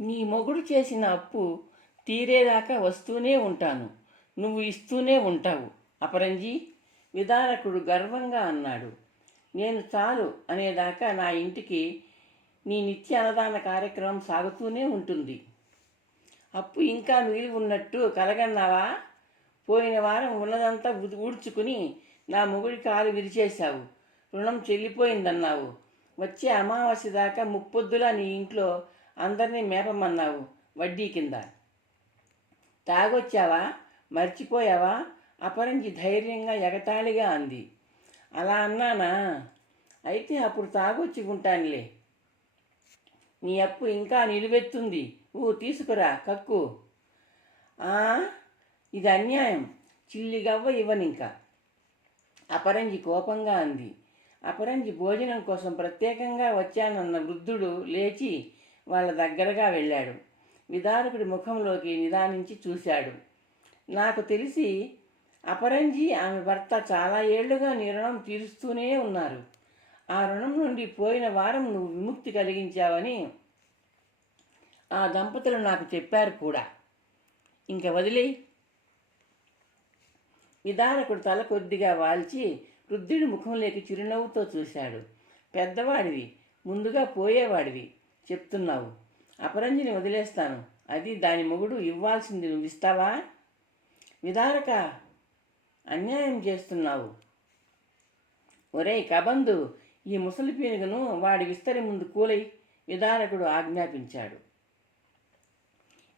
నీ మొగుడు చేసిన అప్పు తీరేదాకా వస్తూనే ఉంటాను. నువ్వు ఇస్తూనే ఉంటావు. అపరంజి విదారకుడు గర్వంగా అన్నాడు. నేను చాలు అనేదాకా నా ఇంటికి నీ నిత్య అన్నదాన కార్యక్రమం సాగుతూనే ఉంటుంది. అప్పు ఇంకా మిగిలి ఉన్నట్టు కలగన్నావా? పోయిన వారం ఉన్నదంతా ఊడ్చుకుని నా మొగుడి కాలు విరిచేశావు. రుణం చెల్లిపోయిందన్నావు. వచ్చే అమావాస్య దాకా ముప్పొద్దులా నీ ఇంట్లో అందరినీ మేపమన్నావు వడ్డీ కింద. తాగొచ్చావా? మర్చిపోయావా? అపరంజి ధైర్యంగా ఎగతాళిగా అంది. అలా అన్నానా? అయితే అప్పుడు తాగొచ్చి ఉంటానులే. నీ అప్పు ఇంకా నిలువెత్తుంది. ఊ తీసుకురా కక్కు. ఇది అన్యాయం. చిల్లిగవ్వ ఇవ్వనింకా. అపరంజి కోపంగా అంది. అపరంజి భోజనం కోసం ప్రత్యేకంగా వచ్చానన్న వృద్ధుడు లేచి వాళ్ళ దగ్గరగా వెళ్ళాడు. విదారకుడి ముఖంలోకి నిదానించి చూశాడు. నాకు తెలిసి అపరంజి ఆమె భర్త చాలా ఏళ్ళుగా నీ రుణం తీరుస్తూనే ఉన్నారు. ఆ రుణం నుండి పోయిన వారం నువ్వు విముక్తి కలిగించావని ఆ దంపతులు నాకు చెప్పారు కూడా. ఇంక వదిలేయి విదారకుడు తల కొద్దిగా వాల్చి వృద్ధుడి ముఖంలోకి చిరునవ్వుతో చూశాడు. పెద్దవాడివి ముందుగా పోయేవాడివి. చెప్తున్నావు. అపరంజిని వదిలేస్తాను. అది దాని మొగుడు ఇవ్వాల్సింది నువ్వు ఇస్తావా? విదారక అన్యాయం చేస్తున్నావు. ఒరేయ్ కబందు ఈ ముసలి పీనుగను వాడి విస్తరి ముందు కూలై విదారకుడు ఆజ్ఞాపించాడు.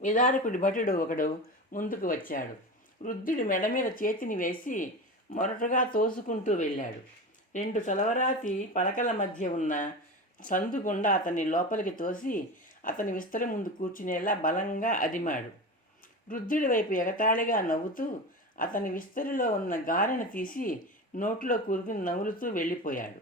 విదారకుడి భటుడు ఒకడు ముందుకు వచ్చాడు. వృద్ధుడి మెడ మీద చేతిని వేసి మొరటుగా తోసుకుంటూ వెళ్ళాడు. రెండు చలవరాతి పలకల మధ్య ఉన్న సందు గుండా అతన్ని లోపలికి తోసి అతని విస్తరి ముందు కూర్చునేలా బలంగా అదిమాడు. వృద్ధుడి వైపు ఎగతాళిగా నవ్వుతూ అతని విస్తరిలో ఉన్న గారెను తీసి నోట్లో కూరుకుని నవ్వులుతూ వెళ్ళిపోయాడు.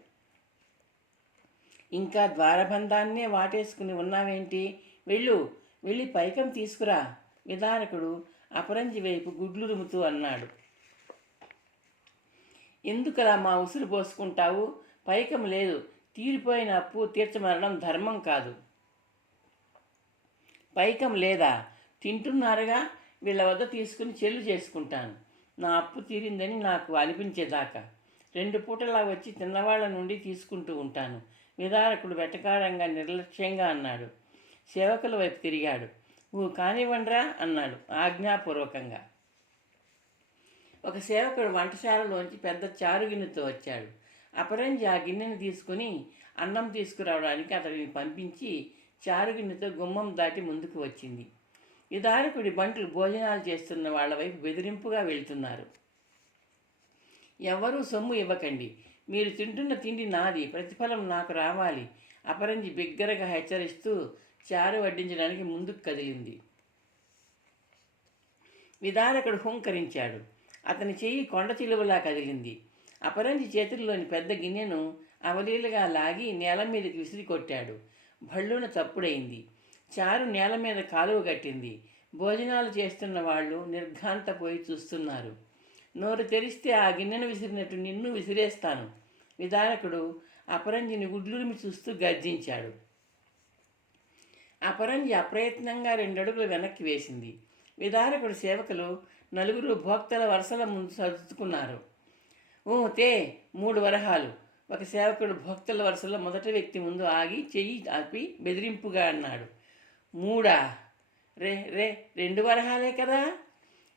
ఇంకా ద్వారబంధాన్నే వాటేసుకుని ఉన్నావేంటి? వెళ్ళు వెళ్ళి పైకం తీసుకురా విధానకుడు అపరంజి వైపు గుడ్లురుముతూ అన్నాడు. ఎందుకలా మా ఉసురు పోసుకుంటావు? పైకం లేదు తీరిపోయిన అప్పు తీర్చమనడం ధర్మం కాదు. పైకం లేదా? తింటున్నారుగా? వీళ్ళ వద్ద తీసుకుని చెల్లు చేసుకుంటాను. నా అప్పు తీరిందని నాకు అనిపించేదాకా. రెండు పూటలా వచ్చి తిన్నవాళ్ళ నుండి తీసుకుంటూ ఉంటాను. విదారకుడు వెటకారంగా నిర్లక్ష్యంగా అన్నాడు. సేవకుల వైపు తిరిగాడు. ఊ కానివ్వండ్రా అన్నాడు ఆజ్ఞాపూర్వకంగా. ఒక సేవకుడు వంటశాలలోంచి పెద్ద చారుగిన్నెతో వచ్చాడు. అపరంజి ఆ గిన్నెని తీసుకుని అన్నం తీసుకురావడానికి అతడిని పంపించి చారు గిన్నెతో గుమ్మం దాటి ముందుకు వచ్చింది. విదారకుడి బంట్లు భోజనాలు చేస్తున్న వాళ్ళ వైపు బెదిరింపుగా వెళ్తున్నారు. ఎవ్వరూ సొమ్ము ఇవ్వకండి. మీరు తింటున్న తిండి నాది. ప్రతిఫలం నాకు రావాలి. అపరంజి బిగ్గరగా హెచ్చరిస్తూ చారు వడ్డించడానికి ముందుకు కదిలింది. విదారకుడు హుంకరించాడు. అతని చెయ్యి కొండ చిలువలా కదిలింది. అపరంజి చేతుల్లోని పెద్ద గిన్నెను అవలీలుగా లాగి నేల మీదకి విసిరి కొట్టాడు. భళ్ళున తప్పుడైంది చారు నేల మీద కాలువ కట్టింది. భోజనాలు చేస్తున్న వాళ్ళు నిర్ఘాంతపోయి చూస్తున్నారు. నోరు తెరిస్తే ఆ గిన్నెను విసిరినట్టు నిన్ను విసిరేస్తాను. విదారకుడు అపరంజిని గుడ్లురిమి చూస్తూ గర్జించాడు. అపరంజి అప్రయత్నంగా రెండడుగులు వెనక్కి వేసింది. విదారకుడు సేవకులు నలుగురు భోక్తల వరుసల ముందు సర్దుకున్నారు. ఓ తే మూడు వరహాలు. ఒక సేవకుడు భక్తుల వరుసలో మొదటి వ్యక్తి ముందు ఆగి చెయ్యి ఆపి బెదిరింపుగా అన్నాడు. మూడా? రే రే రెండు వరహాలే కదా?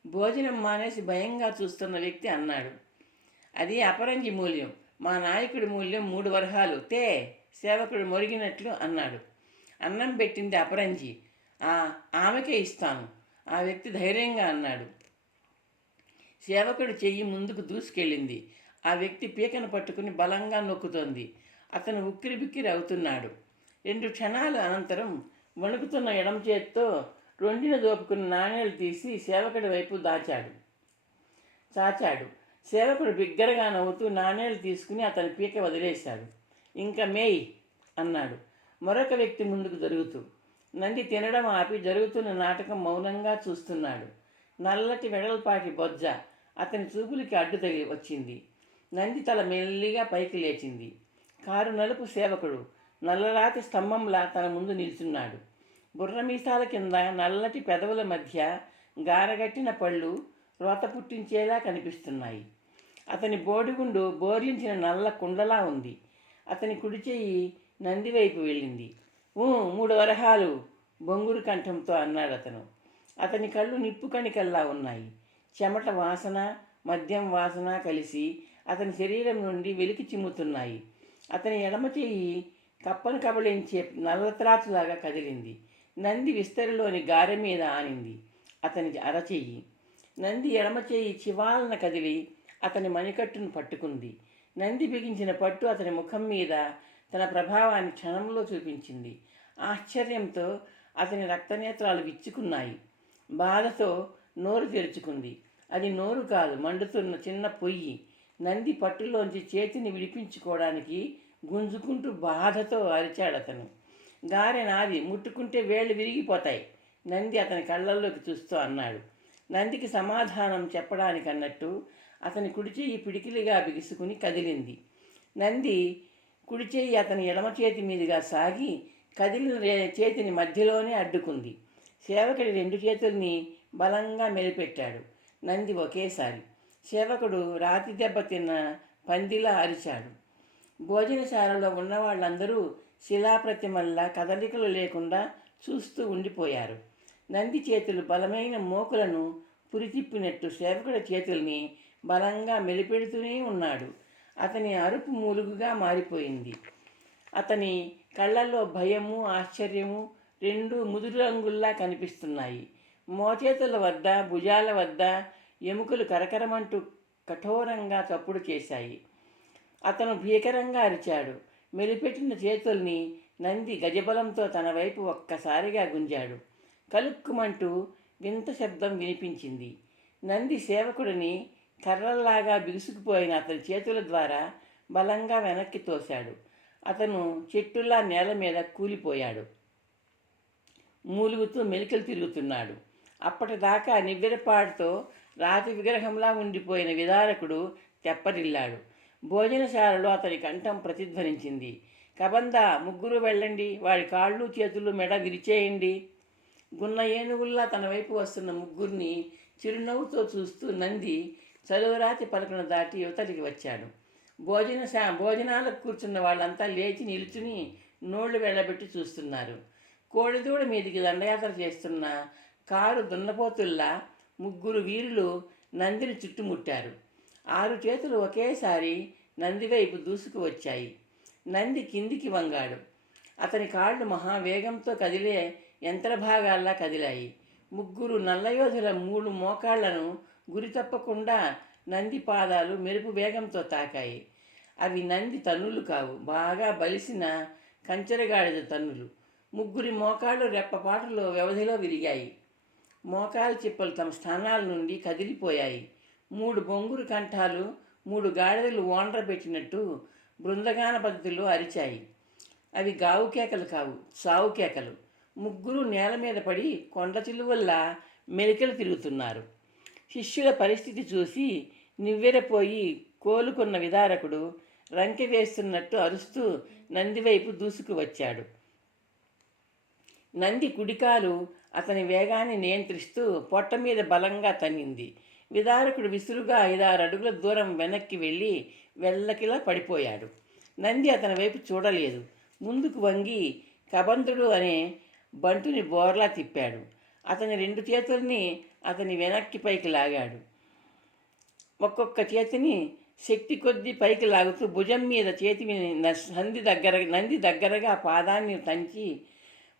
భోజనం మానేసి భయంగా చూస్తున్న వ్యక్తి అన్నాడు. అది అపరంజి మూల్యం. మా నాయకుడి మూల్యం మూడు వరహాలు. తే సేవకుడు మొరిగినట్లు అన్నాడు. అన్నం పెట్టింది అపరంజి. "ఆ, ఆమెకే ఇస్తాను. ఆ వ్యక్తి ధైర్యంగా అన్నాడు. సేవకుడి చెయ్యి ముందుకు దూసుకెళ్ళింది. ఆ వ్యక్తి పీకను పట్టుకుని బలంగా నొక్కుతోంది. అతను ఉక్కిరి బిక్కిరి అవుతున్నాడు. రెండు క్షణాల అనంతరం వణుకుతున్న ఎడమ చేత్తో రొండిన దోపుకున్న నాణేలు తీసి సేవకుడి వైపు దాచాడు. చాచాడు సేవకుడు బిగ్గరగా నవ్వుతూ నాణేలు తీసుకుని అతని పీక వదిలేశాడు. ఇంకా మేయ్ అన్నాడు. మరొక వ్యక్తి ముందుకు జరుగుతూ నంది తినడం ఆపి జరుగుతున్న నాటకం మౌనంగా చూస్తున్నాడు. నల్లటి వెడల్పాటి బొజ్జ. అతని చూపులకి అడ్డు తగిలి వచ్చింది. నంది తల మెల్లిగా పైకి లేచింది. కారు నలుపు సేవకుడు నల్లరాతి స్తంభంలా తన ముందు నిల్చున్నాడు. బుర్రమీసాల కింద నల్లటి పెదవుల మధ్య గారగట్టిన పళ్ళు రోత పుట్టించేలా కనిపిస్తున్నాయి. అతని బోడిగుండు బోర్లించిన నల్ల కుండలా ఉంది. అతని కుడి చెయ్యి నంది వైపు వెళ్ళింది. ఊ మూడు వరహాలు బొంగురు కంఠంతో అన్నాడు అతను అతని కళ్ళు నిప్పు కణికల్లా ఉన్నాయి. చెమట వాసన మద్యం వాసన కలిసి అతని శరీరం నుండి వెలికి చిమ్ముతున్నాయి. అతని ఎడమ చెయ్యి కప్పను కబళించే నల్లత్రాచులాగా కదిలింది. నంది విస్తరిలోని గారె మీద ఆనింది అతని అరచెయ్యి నంది ఎడమ చెయ్యి చివాలన కదిలి అతని మణికట్టును పట్టుకుంది. నంది బిగించిన పట్టు అతని ముఖం మీద తన ప్రభావాన్ని క్షణంలో చూపించింది. ఆశ్చర్యంతో అతని రక్తనేత్రాలు విచ్చుకున్నాయి. బాధతో నోరు తెరుచుకుంది. అది నోరు కాదు మండుతున్న చిన్న పొయ్యి. నంది పట్టులోంచి చేతిని విడిపించుకోవడానికి గుంజుకుంటూ బాధతో అరిచాడు అతను. గారె నాది ముట్టుకుంటే వేళ్ళు విరిగిపోతాయి. నంది అతని కళ్ళల్లోకి చూస్తూ అన్నాడు. నందికి సమాధానం చెప్పడానికి అన్నట్టు అతని కుడిచేయి పిడికిలిగా బిగుసుకుని కదిలింది. నంది కుడిచేయి అతని ఎడమ చేతి మీదుగా సాగి కదిలిన చేతిని మధ్యలోనే అడ్డుకుంది. సేవకుడి రెండు చేతుల్ని బలంగా మెలిపెట్టాడు. నంది ఒకేసారి. సేవకుడు రాతి దెబ్బ తిన్న పందిలా అరిచాడు. భోజనశాలలో ఉన్న వాళ్ళందరూ శిలాప్రతిమల్లా కదలికలు లేకుండా చూస్తూ ఉండిపోయారు. నంది చేతులు బలమైన మోకులను పురితిప్పినట్టు సేవకుడి చేతుల్ని బలంగా మెలిపెడుతూనే ఉన్నాడు. అతని అరుపు మూలుగుగా మారిపోయింది. అతని కళ్ళల్లో భయము ఆశ్చర్యము రెండు ముదురు రంగుల్లా కనిపిస్తున్నాయి. మోచేతుల వద్ద భుజాల వద్ద ఎముకలు కరకరమంటూ కఠోరంగా చప్పుడు చేశాయి. అతను భీకరంగా అరిచాడు. మెలిపెట్టిన చేతుల్ని నంది గజబలంతో తన వైపు ఒక్కసారిగా గుంజాడు. కలుక్కుమంటూ వింత శబ్దం వినిపించింది. నంది సేవకుడిని కర్రల్లాగా బిగుసుకుపోయిన అతని చేతుల ద్వారా బలంగా వెనక్కి తోశాడు. అతను చెట్టులా నేల మీద కూలిపోయాడు. మూలుగుతూ మెలికలు తిరుగుతున్నాడు. అప్పటిదాకా నివ్వెరపాటుతో రాతి విగ్రహంలా ఉండిపోయిన విదారకుడు తెప్పరిల్లాడు. భోజనశాలలో అతని కంఠం ప్రతిధ్వనించింది. కబంద ముగ్గురు వెళ్ళండి. వాడి కాళ్ళు చేతులు మెడ విరిచేయండి గున్న ఏనుగుల్లా తన వైపు వస్తున్న ముగ్గురిని చిరునవ్వుతో చూస్తూ నంది చలువరాతి పలకను దాటి యువతలికి వచ్చాడు. భోజన శా భోజనాలకు కూర్చున్న వాళ్ళంతా లేచి నిలుచుని నోళ్ళు వెళ్ళబెట్టి చూస్తున్నారు. కోడిదూడ మీదికి దండయాత్ర చేస్తున్న కారు దున్నపోతుల్లా ముగ్గురు వీరులు నందిని చుట్టుముట్టారు. ఆరు చేతులు ఒకేసారి నంది వైపు దూసుకు వచ్చాయి. నంది కిందికి వంగాడు. అతని కాళ్ళు మహావేగంతో కదిలే యంత్రభాగాల్లా కదిలాయి. ముగ్గురు నల్లయోధుల మూడు మోకాళ్ళను గురి తప్పకుండా నంది పాదాలు మెరుపు వేగంతో తాకాయి. అవి నంది తన్నులు కావు. బాగా బలిసిన కంచెరగాడిద తన్నులు. ముగ్గురి మోకాళ్ళు రెప్పపాటలో వ్యవధిలో విరిగాయి. మోకాలు చిప్పలు తమ స్థానాల నుండి కదిలిపోయాయి. మూడు బొంగురు కంఠాలు మూడు గాడిదలు ఓండ్రబెట్టినట్టు బృందగాన పద్ధతిలో అరిచాయి. అవి గావు కేకలు కావు సావు కేకలు. ముగ్గురు నేల మీద పడి కొండ చిలువల్లా మెలికలు తిరుగుతున్నారు. శిష్యుల పరిస్థితి చూసి నివ్వెరపోయి కోలుకున్న విదారకుడు రంకె వేస్తున్నట్టు అరుస్తూ నంది వైపు దూసుకు వచ్చాడు నంది కుడికాలు అతని వేగాన్ని నియంత్రిస్తూ పొట్ట మీద బలంగా తన్నింది. విదారకుడు విసురుగా ఐదారు అడుగుల దూరం వెనక్కి వెళ్ళి వెళ్ళకిలా పడిపోయాడు. నంది అతని వైపు చూడలేదు. ముందుకు వంగి కబంధుడు అనే బంటుని బోర్లా తిప్పాడు. అతని రెండు చేతుల్ని అతని వెనక్కి పైకి లాగాడు. ఒక్కొక్క చేతిని శక్తి కొద్దీ పైకి లాగుతూ భుజం మీద చేతి నంది దగ్గర నంది దగ్గరగా పాదాన్ని తంచి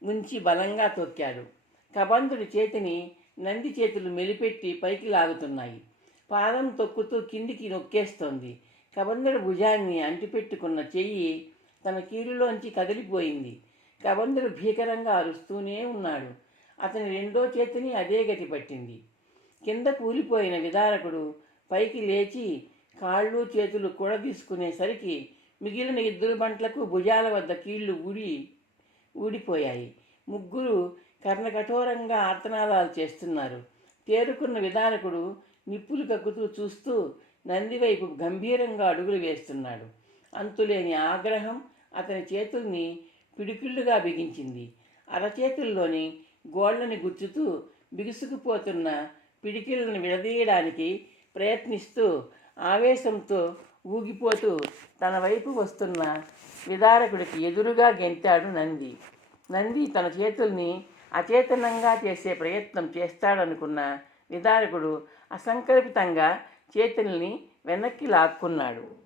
ఉంచి బలంగా తొక్కాడు. కబంధుడి చేతిని నంది చేతులు మెలిపెట్టి పైకి లాగుతున్నాయి. పాదం తొక్కుతూ కిందికి నొక్కేస్తోంది. కబంధుడి భుజాన్ని అంటిపెట్టుకున్న చెయ్యి తన కీరులోంచి కదిలిపోయింది. కబంధుడు భీకరంగా అరుస్తూనే ఉన్నాడు. అతని రెండో చేతిని అదే గతి పట్టింది. కింద కూలిపోయిన విదారకుడు పైకి లేచి కాళ్ళు చేతులు కూడా తీసుకునేసరికి మిగిలిన ఇద్దరు బంట్లకు భుజాల వద్ద కీళ్ళు ఊడి ఊడిపోయాయి. ముగ్గురు కర్ణకఠోరంగా ఆర్తనాదాలు చేస్తున్నారు. తేరుకున్న విధానకుడు నిప్పులు కక్కుతూ చూస్తూ నంది వైపు గంభీరంగా అడుగులు వేస్తున్నాడు. అంతులేని ఆగ్రహం అతని చేతుల్ని పిడికిళ్ళుగా బిగించింది. అరచేతుల్లోని గోళ్ళని గుచ్చుతూ బిగుసుకుపోతున్న పిడికిళ్ళను విడదీయడానికి ప్రయత్నిస్తూ ఆవేశంతో ఊగిపోతూ తన వైపు వస్తున్న విదారకుడికి ఎదురుగా గెంతాడు నంది. నంది తన చేతుల్ని అచేతనంగా చేసే ప్రయత్నం చేస్తాడనుకున్న నిదారకుడు అసంకల్పితంగా చేతుల్ని వెనక్కి లాక్కున్నాడు.